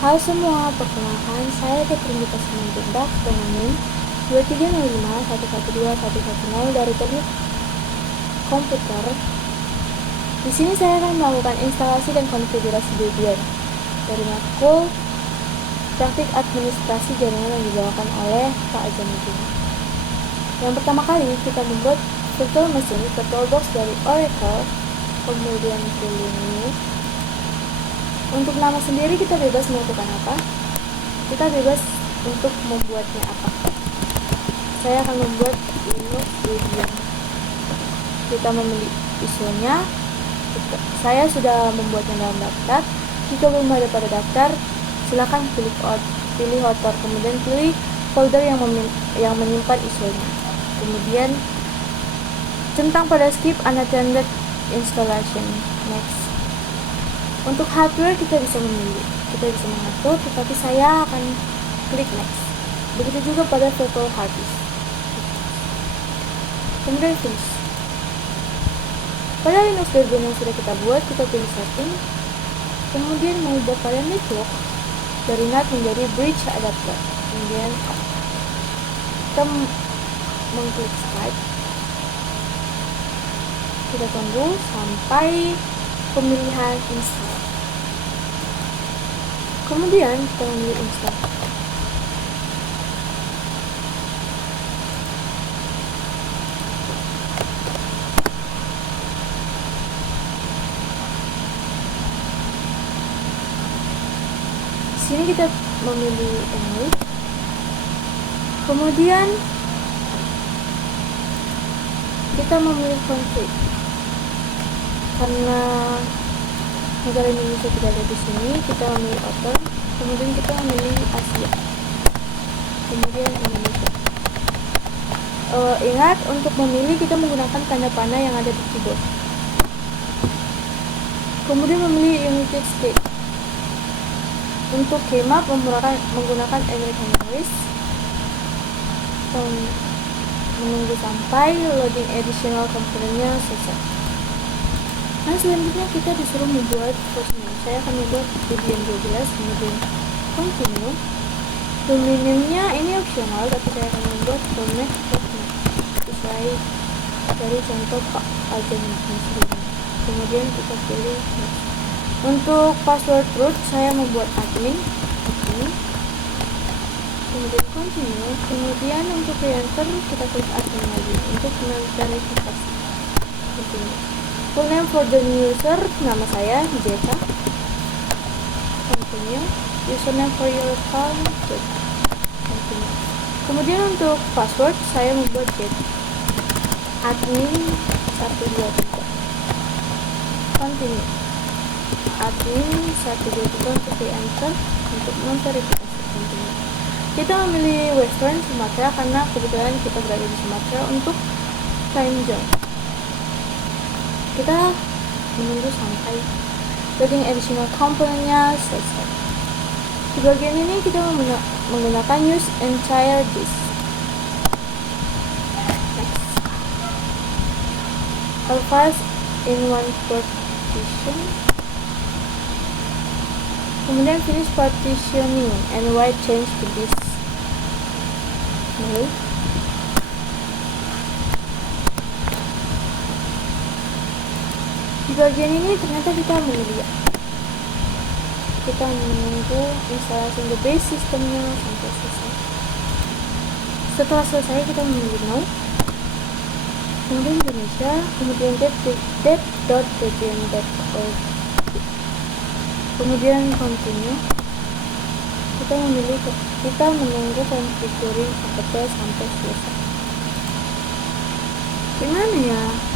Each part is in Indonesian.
Halo semua, perkenalkan saya Catherine Simanjuntak dengan NIM 2305112110 dari Teknik Komputer. Di sini saya akan melakukan instalasi dan konfigurasi Debian dari matkul praktik administrasi jaringan yang dibawakan oleh Pak Ajamuddin. Yang pertama kali kita membuat virtual machine VirtualBox dari Oracle, kemudian pilih new. Untuk nama sendiri kita bebas melakukan apa? Kita bebas untuk membuatnya apa. Saya akan membuat Linux Debian. Kita memilih isunya. Saya sudah membuatnya dalam daftar. Jika belum ada pada daftar, silakan pilih author, kemudian pilih folder yang menyimpan isunya. Kemudian centang pada skip unattended installation. Next. Untuk hardware kita bisa memilih, kita bisa mengatur, tetapi saya akan klik next. Begitu juga pada virtual hard disk. Kemudian finish. Pada Linux Debian yang sudah kita buat, kita pilih setting, kemudian mengubah pada network dari NAT menjadi bridge adapter. Kemudian kita mengklik start. Kita tunggu sampai pemilihan install. Kemudian kita memilih install. Di sini kita memilih enable. Kemudian kita memilih config. Karena negara Indonesia tidak ada di sini, kita memilih author, kemudian kita memilih Asia, kemudian Indonesia. Ingat, untuk memilih kita menggunakan tanda panah yang ada di keyboard. Kemudian memilih United States. Untuk keymap menggunakan American English. Menunggu sampai loading additional komponennya selesai. Nah, selanjutnya kita disuruh membuat hostname. Saya akan membuat Debian 12, kemudian continue. Domainnya ini opsional, tapi saya akan membuat domain hostname sesuai dari contoh Pak Ajamuddin sendiri. Kemudian kita pilih next. Untuk password root saya membuat admin, kemudian continue. Kemudian untuk re-enter kita klik admin lagi untuk memverifikasi. Continue. Full name for the new user, nama saya Jeta. Continue. Username for your account, Jeta. Continue. Kemudian untuk password saya membuat Jeta admin 123. Continue. Admin 123 untuk enter untuk memverifikasi. Continue. Kita memilih Western Sumatera karena kebetulan kita berada di Sumatera untuk time zone. Kita menunggu sampai loading additional komponennya selesai. Di bagian ini kita menggunakan use entire disk. Next. All files in one partition. Kemudian finish partitioning and write change to disk. No. Di bagian ini ternyata kita memilih. Kita menunggu instalasi the base sistemnya sampai selesai. Setelah selesai kita memilih no. Kemudian Indonesia, kemudian dev.debian.org. Kemudian continue. Kita menunggu configuring apt sampai selesai. Gimana ya?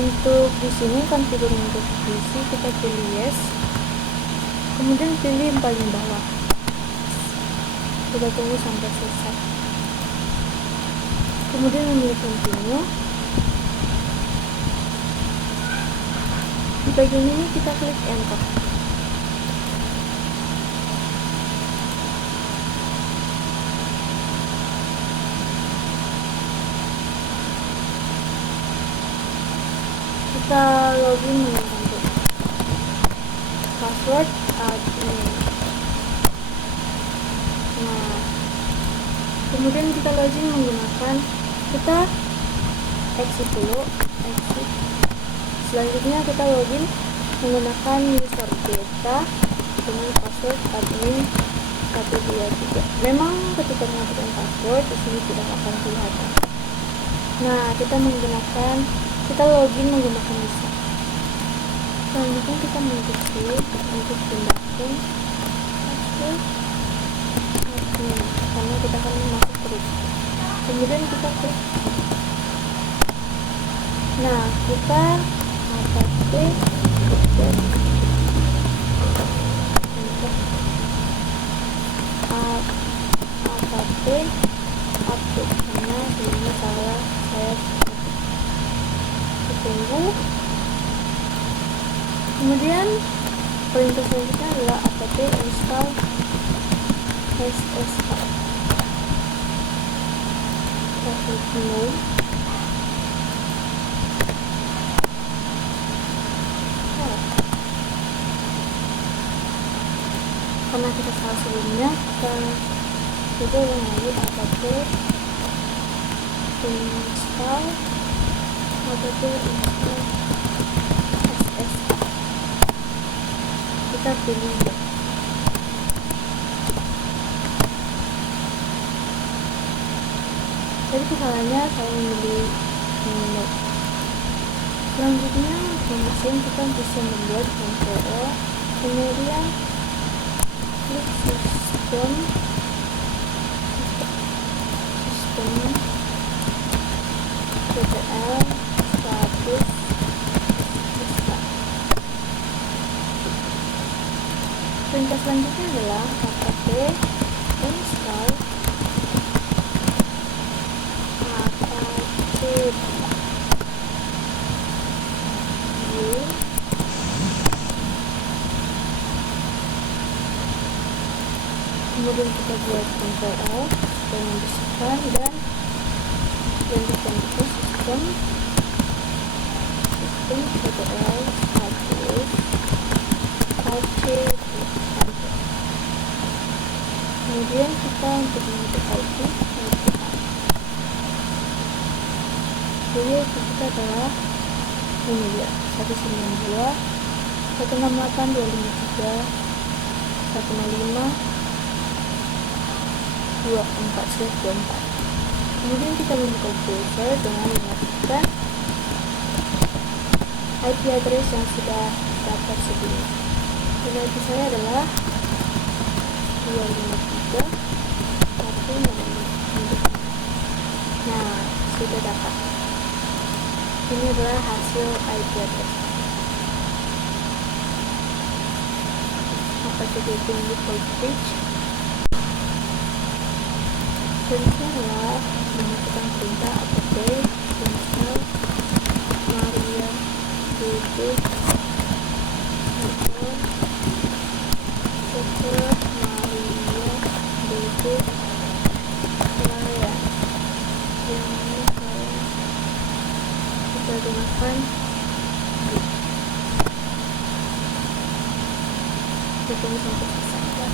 Untuk di sini configuring untuk PC kita pilih yes. Kemudian pilih yang paling bawah. Kita tunggu sampai selesai. Kemudian memilih continue. Di bagian ini kita klik enter. kita login menggunakan password admin. Nah, kemudian kita login menggunakan, kita exit dulu, exit. Selanjutnya kita login menggunakan user kita dengan password admin 123. Memang ketika menggunakan password di sini tidak akan kelihatan. Nah, kita login menggunakan user. Selanjutnya kita mengetik untuk pindahkan password admin karena kita akan masuk terus. Kemudian kita klik. Nah, kita apt update karena sebelumnya saya tunggu. Kemudian perintah selanjutnya adalah apt install SSH. Kita klik no. Karena kita salah sebelumnya, kita coba ulang lagi apt install SSH. Kita pilih ya. Jadi kesalahannya saya memilih no. Selanjutnya mesin kita bisa membuat Ctrl, kemudian klik sistem TTL status bisa. Perintah selanjutnya adalah apt install kemudian kita buat Ctrl dan membersihkan dan lanjutkan itu sistem TTL kemudian kita untuk mengikuti IP jadi kita adalah ini ya 192 168 253 105 24/24. Kemudian kita membuka browser dengan mengetikkan IP address yang sudah dapat sebelumnya. Dan IP saya adalah 253.165. Nah, sudah dapat. Ini adalah hasil IP address. Apa saja itu yang default page? Selanjutnya adalah memasukkan perintah apt install Maria DB Maria DB Maria yang kita gunakan tunggu sampai selesai.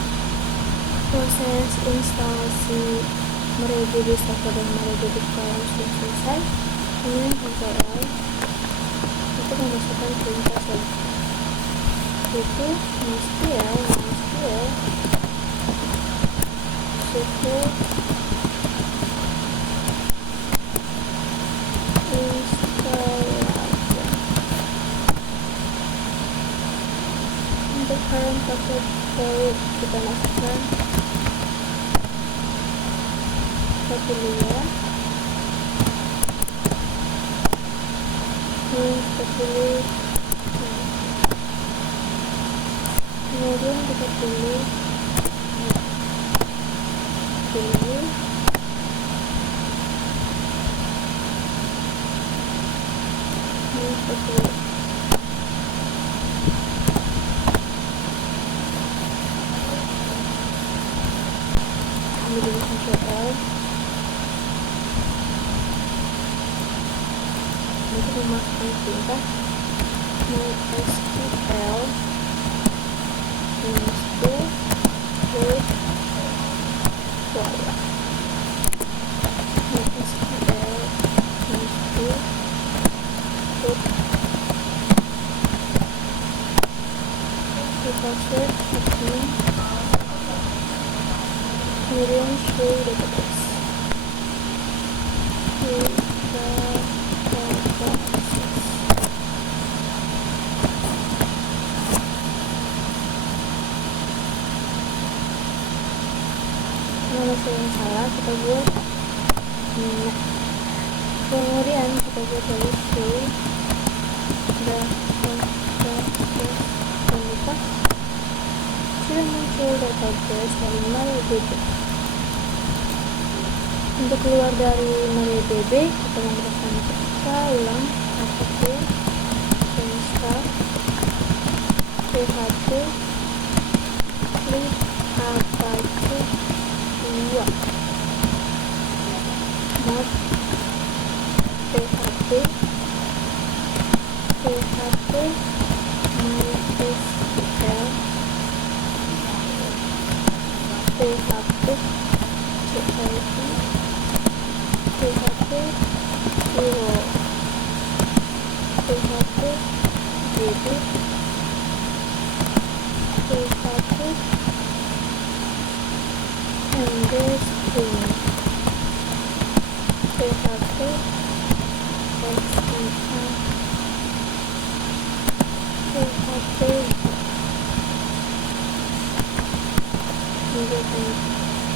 Proses instalasi MariaDB server dan MariaDB cloud sudah selesai. Kemudian Ctrl untuk memasukkan perintah selanjutnya, yaitu MySQL sudo installation. Untuk current password baru kita masukkan, kita pilih ya, kita pilih, kemudian kita pilih ambil Ctrl untuk memasukkan perintah MySQL install with Voila. MySQL install with the password admin kemudian show database. Kalau yang salah kita buat kemudian kita buat dari show dan lupa sudah muncul database dari MariaDB. Untuk keluar dari MariaDB kita menggunakan buka ulang apt install php lib apache 2 mod php MySQL PHP CLI PHP Hero PHP JD PHP String PHP XML PHP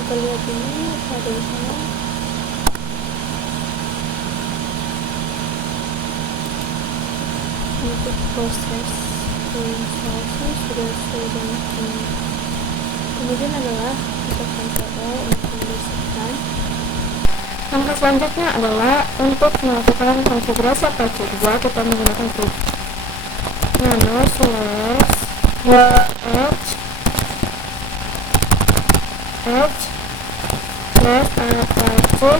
kita lihat ini ada di sana. Untuk proses instalasi sudah banyak ini. Kemudian adalah kita Ctrl untuk membersihkan. Langkah selanjutnya adalah untuk melakukan konfigurasi Apache 2 kita menggunakan klik nano /h Apache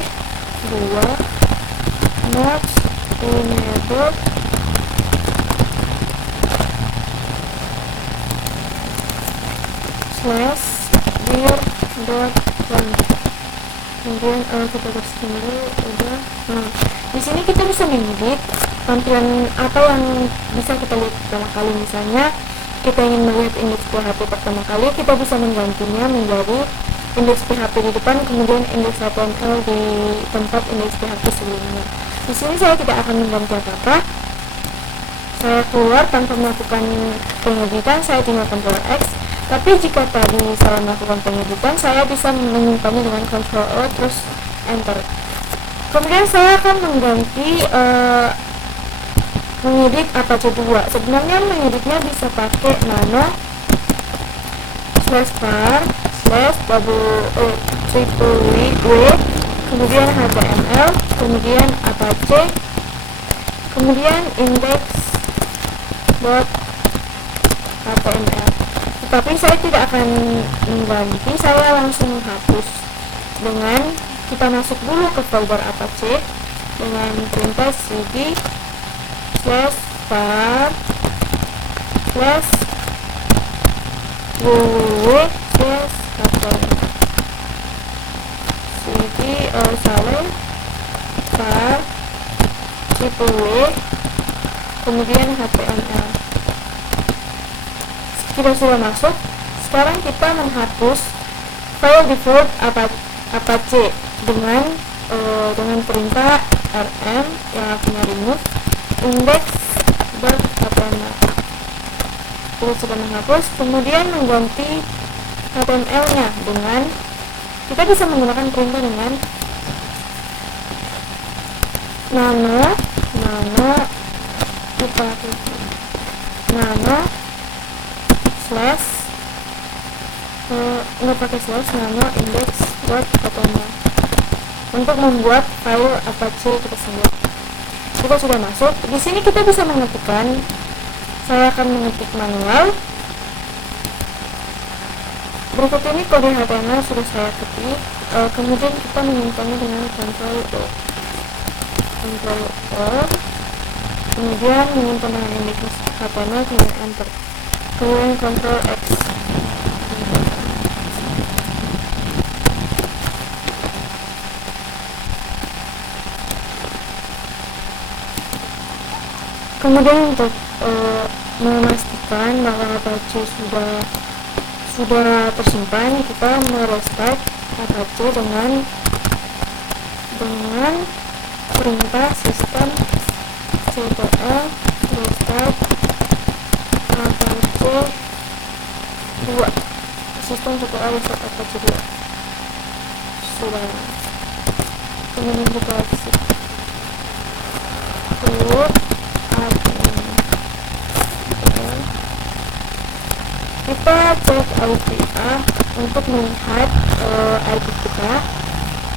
2 nodes enabled /dir.run. Kemudian kita bersihkan dulu udah. Nah, di sini kita bisa mengedit tampilan apa yang bisa kita lihat pertama kali. Misalnya kita ingin melihat indeks PHP pertama kali, kita bisa menggantinya menjadi indeks PHP di depan, kemudian indeks HTML di tempat indeks PHP sebelumnya. Di sini saya tidak akan mengganti apa-apa. Saya keluar tanpa melakukan pengeditan, saya tinggal Ctrl X. Tapi jika tadi saya melakukan pengeditan, saya bisa menyimpannya dengan Ctrl O terus Enter. Kemudian saya akan mengganti mengedit Apache 2. Sebenarnya mengeditnya bisa pakai nano /var /w kemudian HTML, kemudian Apache, kemudian index.html. Tetapi saya tidak akan mengganti, saya langsung menghapus dengan kita masuk dulu ke folder Apache dengan perintah cd /var /www/html cd var kemudian HTML. Kita sudah masuk. Sekarang kita menghapus file default Apache dengan perintah rm yang artinya remove index.html. Kita sudah menghapus, kemudian mengganti HTML-nya dengan kita bisa menggunakan perintah dengan nano slash nggak pakai slash nano index.html untuk membuat file Apache tersebut. Kita sudah masuk. Di sini kita bisa mengetikkan. Saya akan mengetik manual. Berikut ini kode HTML sudah saya ketik. Kemudian kita menyimpannya dengan Ctrl O. Kemudian menyimpan dengan index HTML, kemudian enter, kemudian Ctrl X. Kemudian untuk memastikan bahwa Apache sudah tersimpan, kita merestart Apache dengan perintah sistem ctl restart Apache 2. Sistem ctl restart Apache 2 sudah. Kemudian kita exit root admin. Kita cek IP untuk melihat IP kita.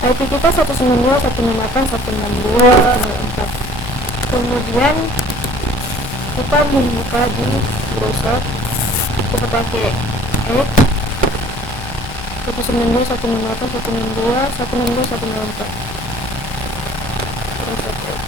IP kita 192.168.162.164. Kemudian kita membuka di browser, kita pakai Edge 192.168.162.164. browser Edge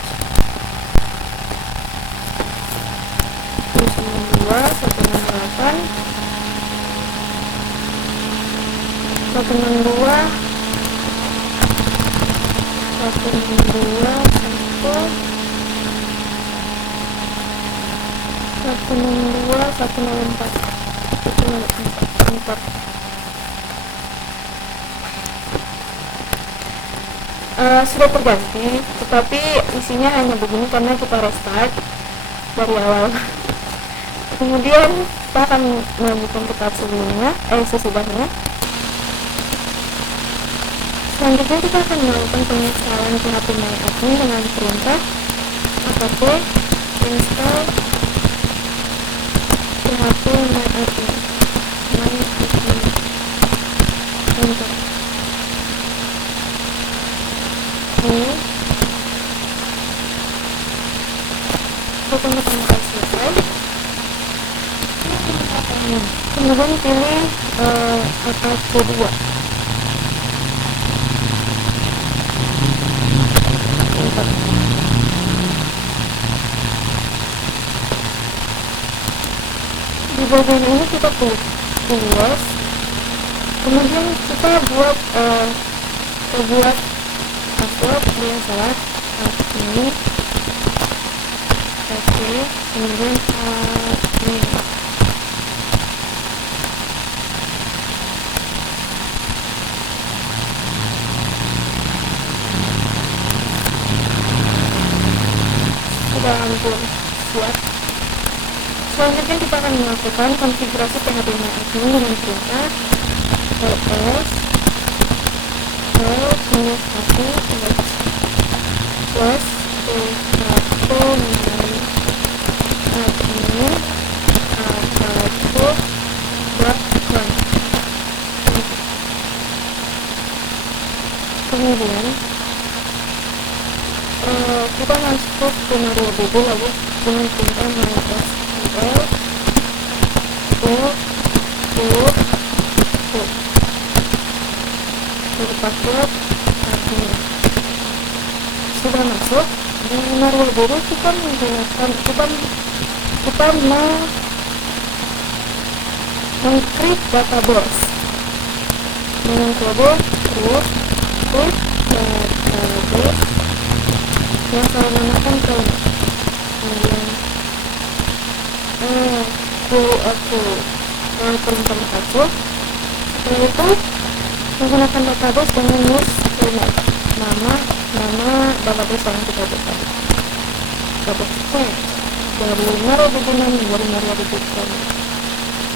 192.168.164. Sudah terganti, tetapi isinya hanya begini karena kita restart dari awal. Kemudian kita akan melanjutkan ke tahap sebelumnya, sesudahnya. Selanjutnya kita akan melakukan penginstalan PHP MyAdmin dengan perintah apt install PHP MyAdmin. Enter. Ini kita akan selesai. Kemudian pilih Apache 2. Di bagian ini kita pilih kemudian kita buat password yang salah admin, kemudian admin. Sudah hampir siap. Selanjutnya kita akan melakukan konfigurasi PHP MyAdmin dengan perintah ls plus php myadmin apache.com. Kemudian kita masuk ke MariaDB lalu dengan perintah mysql password admin. Sudah masuk di MariaDB, kita menggunakan kita mengcreate database dengan kode root database yang saya namakan claim. Kemudian perintah password. Setelah itu menggunakan database dengan username, nama database yang kita buat. Database dari MariaDB dari MariaDB.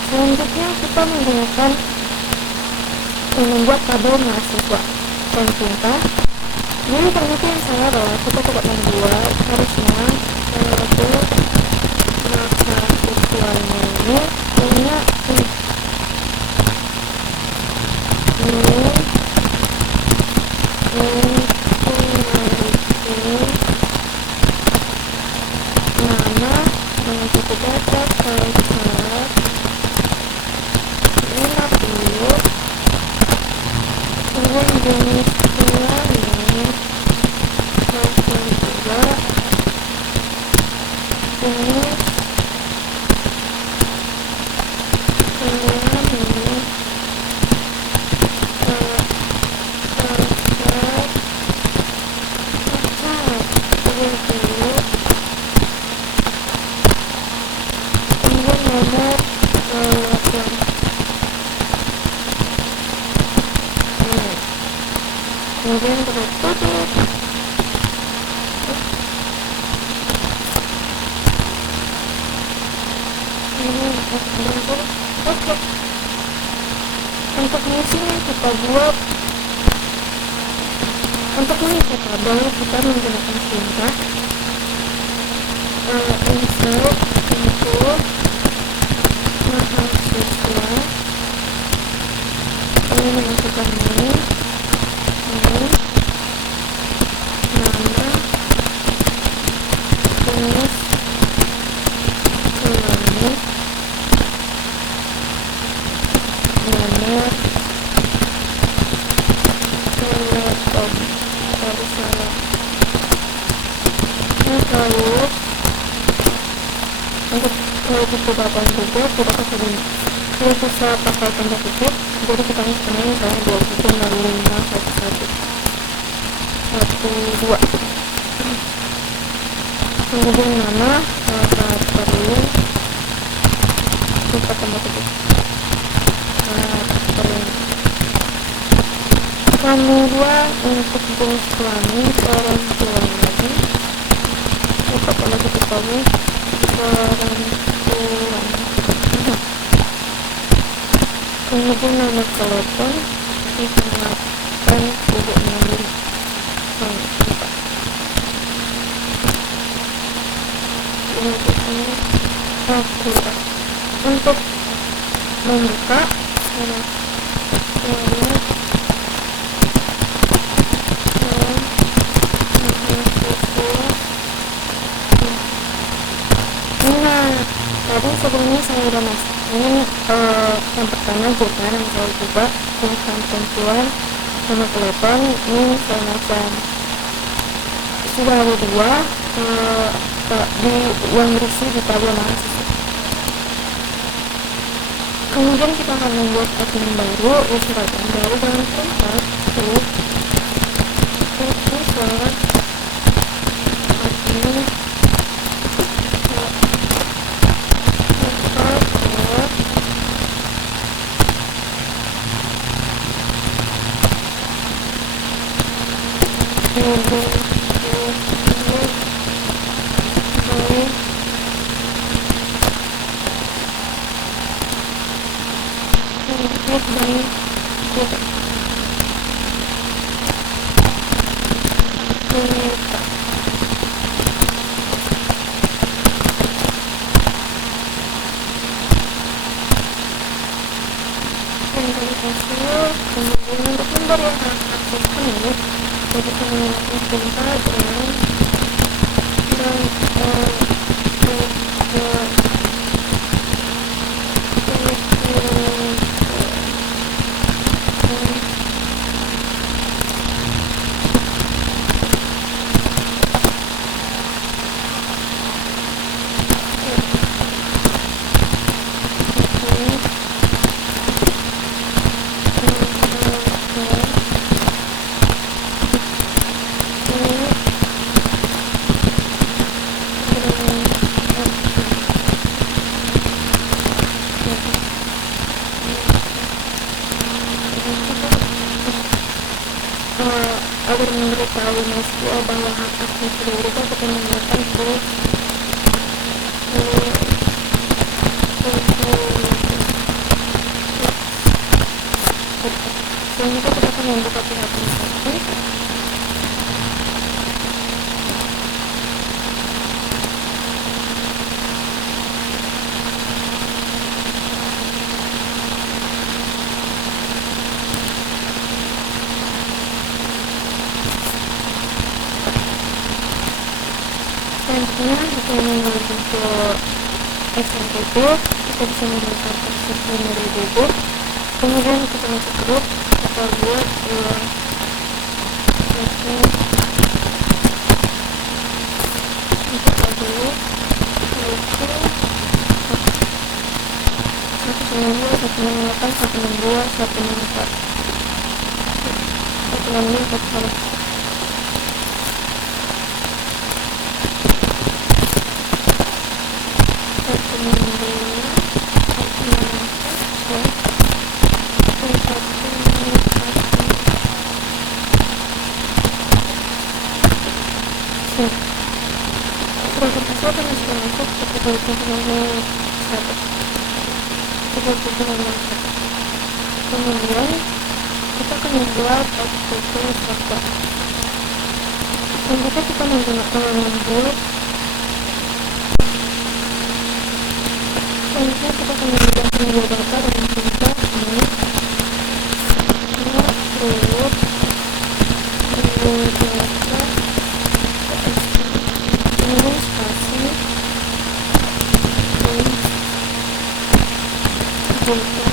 Selanjutnya kita menggunakan membuat tabel mahasiswa dan perintah. Ini ternyata yang salah adalah kita tidak membuat, harusnya tabel mahasiswanya ini punya nama mengikuti data pasar 50, kemudian jenis filenya pasar 2, jenis kemudian tutup. Ini berhasil. Oke, untuk misinya kita buat, untuk mengisi kabel kita menggunakan perintah insert input mahasiswa. Ini memasukkan ini nama jenis ulangi nomor telepon. Kalau salah, lalu untuk kita dapat juga kita bisa pakai tanda kutip, jadi kita sebenarnya misalnya 270511 kemudian nama perlu kita tanda kutip kemudian untuk jenis kelamin perempuan lagi kita tanda kutip lagi perempuan. Kemudian nomor telepon digunakan untuk mengambil untuk membuka tadi sebelumnya saya udah masuk. Ini yang pertama jangan saya coba tentang perempuan nomor telepon ini saya macam sudah ada dua di yang berisi di tabel mahasiswa. Kemudian kita akan membuat admin baru, usulan baru dengan tempat klik usulan admin kemudian untuk memberi akses penuh jadi menggunakan perintah agar memberitahu mahasiswa bahwa hak akses pendidikan akan menggunakan selanjutnya kita akan membuka pihak instansi. Selanjutnya kita menuju ke SMPP, kita bisa menggunakan akses memory bubuk. Kemudian kita masuk grup, kita buat untuk dulu sudah berhasil dan sudah masuk ke 37 kemudian kita akan membuat FTP server. Dan jika kita menggunakan membuat selanjutnya kita akan memindahkan dua data dengan perintah ini create new data ini spasi dan data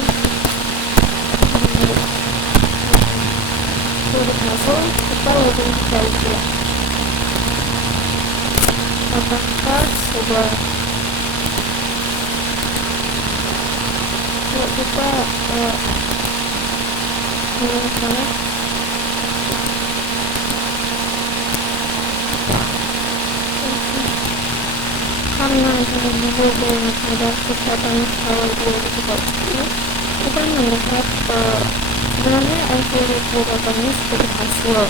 sudah masuk. Kita login ke Outlook. Apakah sudah kita misalnya karena dulu belum ada kesempatan kalau dia ini kita melihat sebenarnya antivirus ini sudah berhasil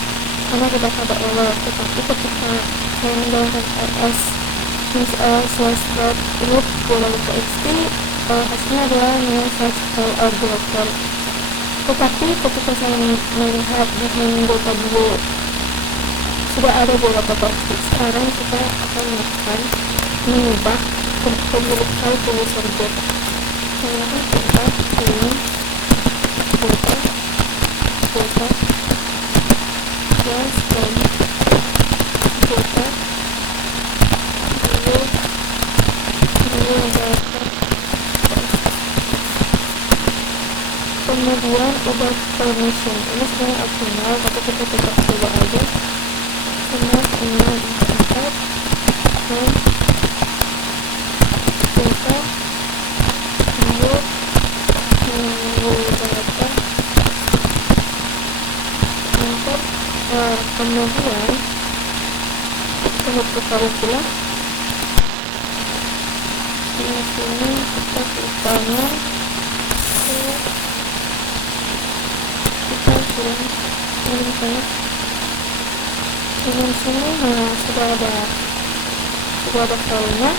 karena tidak ada error, tetapi ketika saya menjalankan ls/root/root.txt hasilnya adalah new/blocker. Tetapi ketika saya melihat di Windows sudah ada beberapa topik, sekarang kita akan melakukan mengubah pemilik file tulis server. Saya akan coba ini data plus dan data kemudian ubah permission. Ini sebenarnya optional, tapi kita tetap coba aja. Semua email diangkat dan data data untuk kemudian kita taruh pula di sini kita utama kita kirim misalnya dengan sini sudah ada filenya.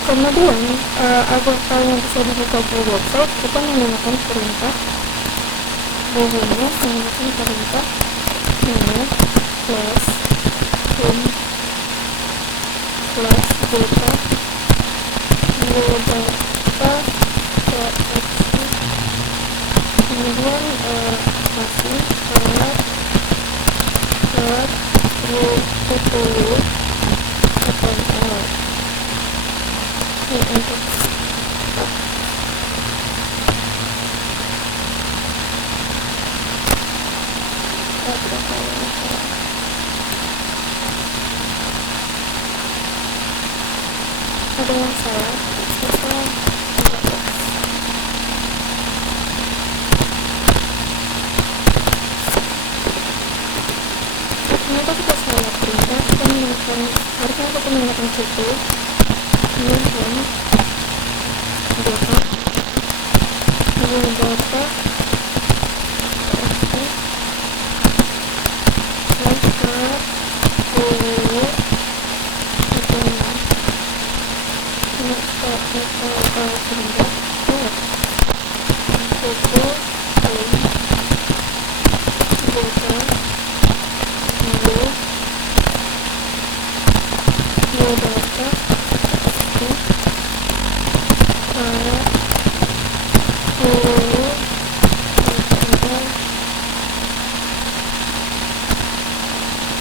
Kemudian agar filenya bisa dibuka di website, kita menggunakan perintah menggunakan perintah ini plus home plus data new data kemudian masih format tulis atau ini untuk ada yang salah kita ternyata kita salah perintah. Kita menggunakan harusnya kita menggunakan situ kemudian data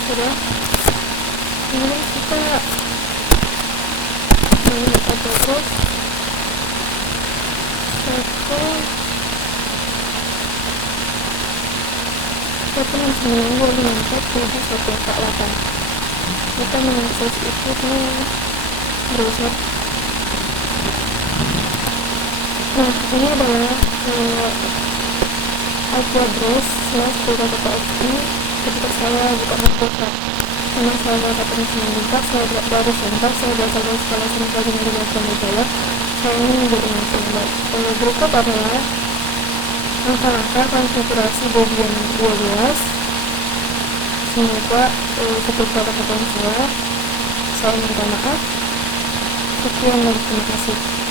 sudah. Kemudian kita menggunakan terus satu menunggu meningkat tujuh 148. Kita mengakses itu di browser. Nah, ini adalah IP address /data.txt ketika saya buka komputer. Karena saya dapat meningkat, saya baru sempat, saya berasal dari sekolah Senegal di Jaya. Saya ini menjadi nasional. Berikut adalah langkah-langkah konfigurasi Debian 12 Semoga seperti kata saya minta maaf. Sekian dan terima kasih.